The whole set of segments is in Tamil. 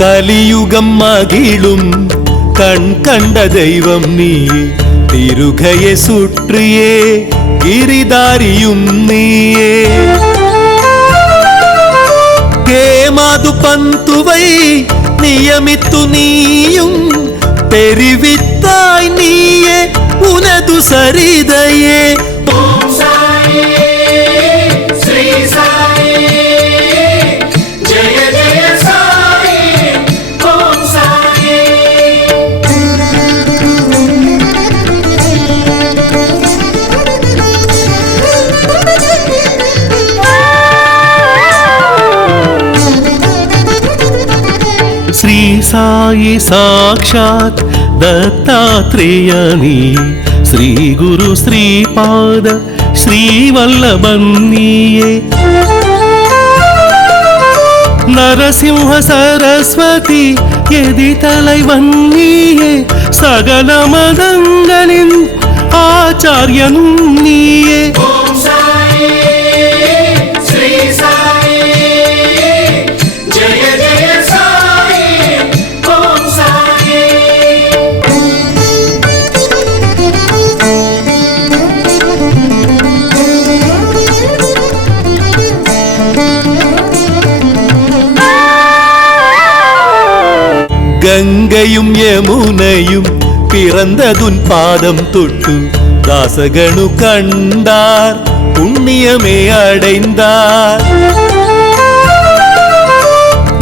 கலியுகம் மகிழும் கண் கண்ட தெய்வம் நீ திருகையை சுற்றியே ഗിരിധാരിയും നീയേ കേമാതു പന്തുവൈ നിയമിത്തു നീയും തെരുവിത്തായി നീയെ ഉനതു സരിതയേ ഓം സായേ సాయి సాక్షాత్ దత్తాత్రేయని శ్రీ గురు శ్రీపాద శ్రీవల్లభన్నీయే நரசிம்ஹ சரஸ்வதி எதி தலைவன்னியே சகல மதங்களின் ஆச்சாரியனும் நீயே கங்கையும் யமுனையும் பிறந்ததுன் பாதம் தொட்டு தாசகனு கண்டார் புண்ணியமே அடைந்தார்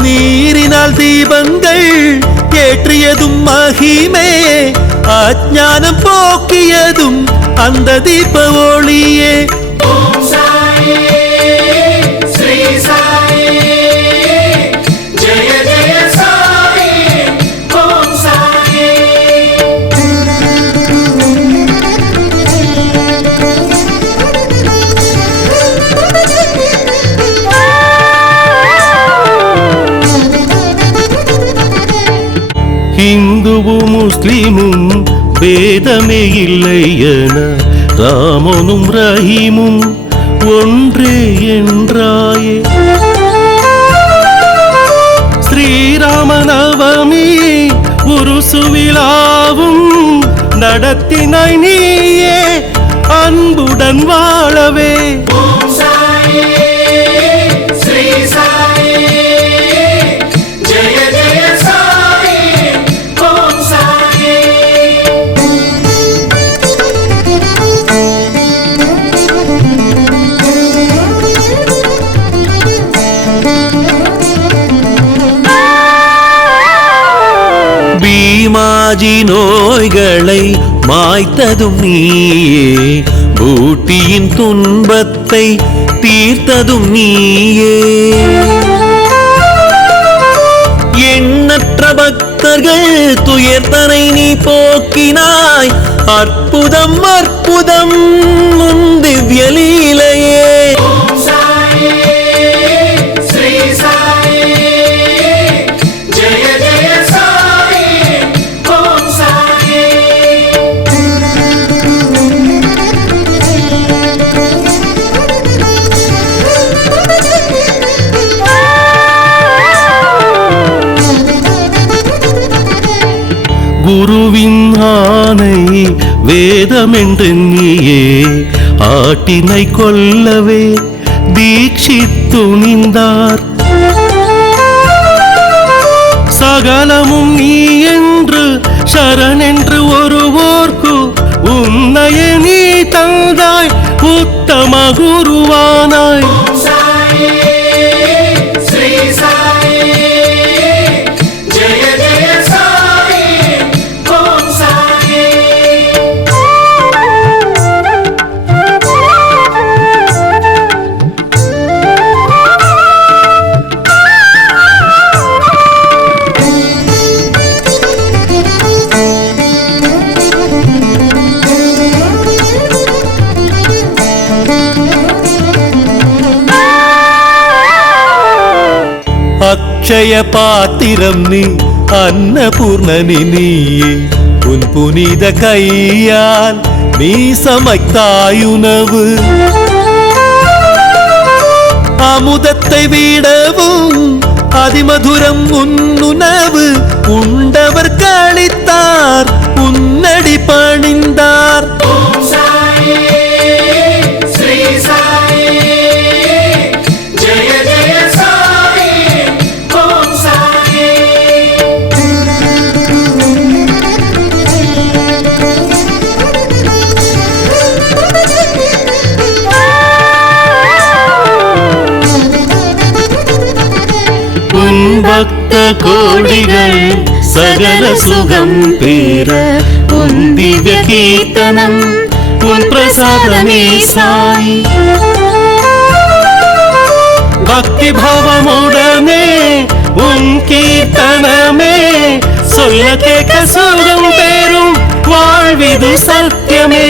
நீரினால் தீபங்கள் ஏற்றியதும் மகிமே அஜானம் போக்கியதும் அந்த தீப ஒளியே ஓம் சாயே ஹிந்துவும் முஸ்லிமும் பேதமே இல்லை என ராமனும் ரஹீமும் ஒன்றே என்றாயே ஸ்ரீராமநவமி ஒரு சுவிழாவும் நடத்தினாய் நீயே மாஜி நோய்களை மாய்த்ததும் நீயே. பூட்டியின் துன்பத்தை தீர்த்ததும் நீயே. எண்ணற்ற பக்தர்கள் துயர்த்தனை நீ போக்கினாய். அற்புதம் அற்புதம் உன் திவ்யலீலையே வேதமென்று நீயே ஆட்டினை கொல்லவே தீட்சி துணிந்தார் சகலமும் நீ என்று சரணென்று ஒருவோர்க்கு உன்னைய நீ தந்தாய் உத்தம குருவானாய். அபிஷய பாத்திரம் நீ அன்னபூர்ணனி நீயே. உன் புனித கையால் நீ சமைத்தாயுணவு அமுதத்தை விடவும் அதிமதுரம் உன்னுணவு உண்டவர் கழித்தார் உன்னடி பணிந்தார். பக்த கோடிகள் சகல சுகம் பெற உன் திவ்ய கீர்த்தனம் உன் பிரசாதமே சாய். பக்தி பாவமுடனே உன் கீர்த்தனமே சொல்ல கேட்க சுகம் பெறும் வாழ்விது சத்தியமே.